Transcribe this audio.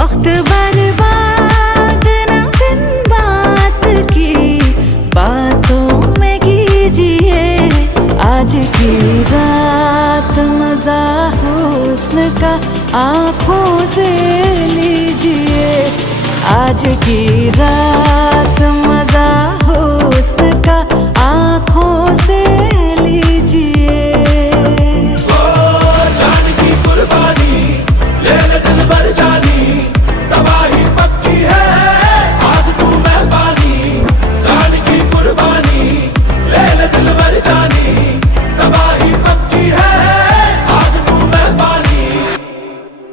वक्त बर्बाद न बिन बात की बातों में कीजिए। आज की रात मजा हुस्न का आँखों से लीजिए। आज की रात